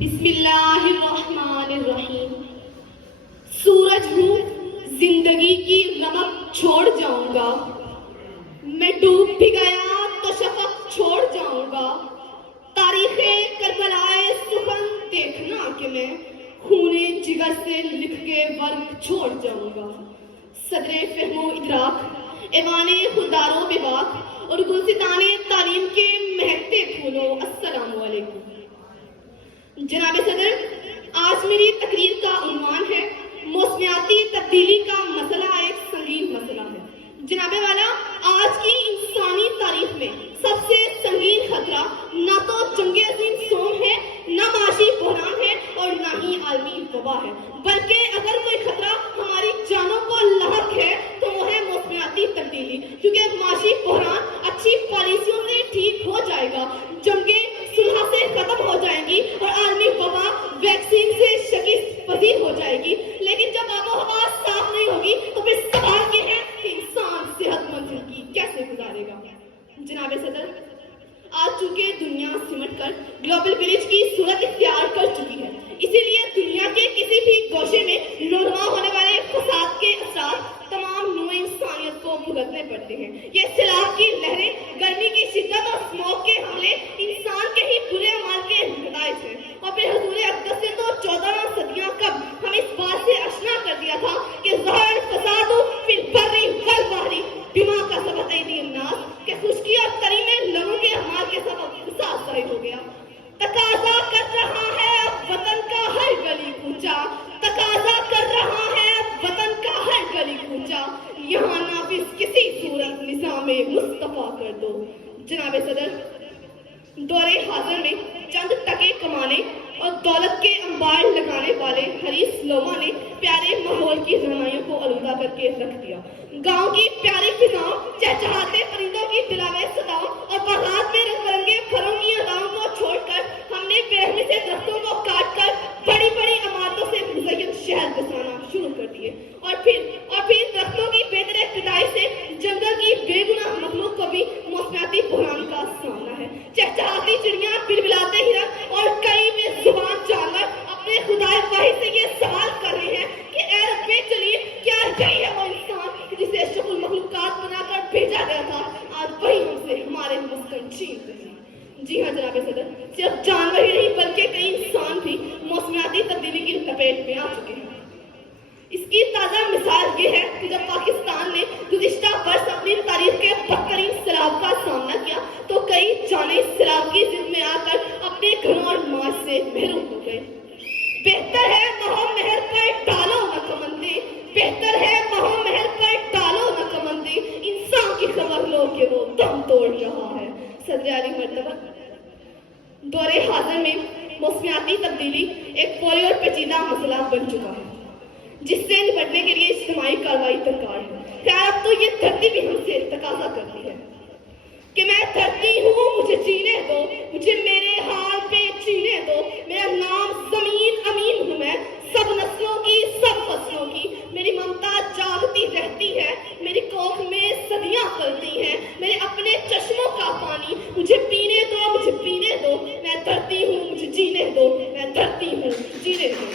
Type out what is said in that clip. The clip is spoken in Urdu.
بسم اللہ الرحمن الرحیم. سورج ہوں زندگی کی رمق چھوڑ جاؤں گا، میں ڈوب بھی گیا تو شفق چھوڑ جاؤں گا. تاریخ کربلائے سخن دیکھنا کہ میں خونے جگر سے لکھ کے ورق چھوڑ جاؤں گا. صدر فہم و ادراک، ایوان خوددار و بیباک اور گلستان تعلیم کے مہکتے پھولوں، السلام علیکم. جناب صدر، آج میری تقریر کا عنوان ہے موسمیاتی تبدیلی کا مسئلہ ایک سنگین مسئلہ ہے. جناب والا، آج کی انسانی تاریخ میں سب سے سنگین خطرہ نہ تو جنگ عظیم سوم ہے، نہ معاشی بحران ہے اور نہ ہی عالمی وبا ہے، بلکہ اگر کوئی خطرہ ہماری جانوں کو لاحق ہے تو وہ ہے موسمیاتی تبدیلی. کیونکہ معاشی بحران اچھی پالیسیوں سے ٹھیک ہو جائے گا، جنگیں صلح سے ختم ہو جائیں گی اور عالمی وبا ویکسین سے شکست پذیر ہو جائے گی. لیکن جب آب و ہوا صاف نہیں ہوگی تو پھر سوال یہ ہے کہ انسان صحت مند زندگی کیسے گزارے گا. جناب صدر، آج چونکہ دنیا سمٹ کر گلوبل ولیج کی صورت اختیار کر چکی ہے، اسی لیے دنیا کے کسی بھی گوشے میں رونما ہونے والے فساد کے اثرات تمام نوع انسانیت کو بھگتنے پڑتے ہیں. یہ سیلاب کی لہریں، گرمی کی شدت اور اسموگ کے حملے انسان کے ہی برے اعمال کے نتائج ہیں. اور پھر حضور اقدس نے تو 14 صدیاں قبل ہمیں اس بات سے آشنا کر دیا تھا کہ ظہر الفساد فی البر والبحر بما کسبت ایدی الناس، کہ خشکی اور تری میں لوگوں کے اعمال کے سبب فساد ظاہر ہو گیا. تقاضا کر رہا ہے اب وطن کا ہر گلی کوچا، تقاضا کر رہا ہے اب وطن کا ہر گلی کوچا، یہاں نافذ کسی صورت نظام مصطفیٰ کر دو. جناب صدر، دور حاضر میں چند ٹکے کمانے اور دولت کے انبار لگانے والے حریص لوگوں نے پیارے ماحول کی رہنمائیوں کو آلودہ کر کے رکھ دیا. گاؤں کی پیاری فضاؤں، چہچہاتے پرندوں کی دلاویز صداؤں اور باغات میں رنگ برنگے پھلوں کی اداؤں کو چھوڑ کر ہم نے بے رحمی سے درختوں کو کاٹ کر بڑی بڑی عمارتوں سے مزین شہر بسانا شروع کر دیے. اور پھر درختوں کی بے طرح کٹائی سے جنگل کی بے گناہ مخلوق کو بھی موسمیاتی بحران کا سامنا ہے. چہچہاتی چڑیاں، بلبلاتے ہرن اور کئی بے زبان جانور اپنے خدائے واحد سے یہ سوال کر رہے ہیں کہ اے رب جلیل، کیا یہی ہے وہ انسان جسے شکل مخلوقات بنا کر بھیجا گیا تھا، آج وہی ہم سے ہمارے مسکن چھین رہے ہیں. جی ہاں جناب صدر، صرف جانور ہی نہیں بلکہ کئی انسان بھی موسمیاتی تبدیلی کی لپیٹ میں آ چکے ہیں. اس کی تازہ مثال یہ ہے کہ جب پاکستان نے گزشتہ برس اپنی تاریخ کے بدترین سیلاب کا سامنا کیا تو کئی جانیں سیلاب کی ضد میں آ کر اپنے گھروں اور معاش سے محروم ہو گئے. بہتر ہے مہو مہر پر ڈالو نہ کمندے، بہتر ہے مہو مہر پر ڈالو نہ کمندے، انسان کی خبر لو کہ وہ دم توڑ رہا ہے. صدر علی مرتبہ، دور حاضر میں موسمیاتی تبدیلی ایک فوری اور پیچیدہ مسئلہ بن چکا ہے جس سے نپٹنے کے لیے اجتماعی کارروائی درکار ہے. خیر اب تو یہ دھرتی بھی ہم سے تقاضا کرتی ہے کہ میں دھرتی ہوں، مجھے جینے دو، مجھے میرے حال پہ جینے دو. میرا نام زمین امین ہوں، میں سب نسلوں کی، سب فصلوں کی. میری ممتا جاگتی رہتی ہے، میری کوکھ میں صدیاں پلتی ہیں، میرے اپنے چشموں کا پانی مجھے پینے دو، مجھے پینے دو. میں دھرتی ہوں، مجھے جینے دو، میں دھرتی ہوں، جینے دو.